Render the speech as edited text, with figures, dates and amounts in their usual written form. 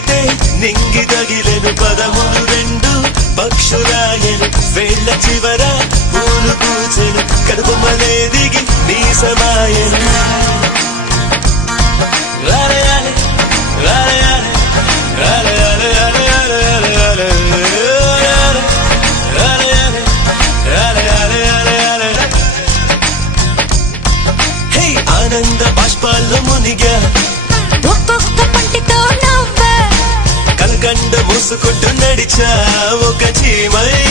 తగిలితే నింగి తగిలెను పదములు రెండు పక్షురాయను వేళ్ల చివర పూలు పూచెను కడుపుమలే దిగి నీ సమాయను ఆనంద బాష్పాల్లో మునిగా ఒక్కొక్క పంటితో నవ్వా కలకండ మూసుకుంటూ నడిచా ఒక చీమై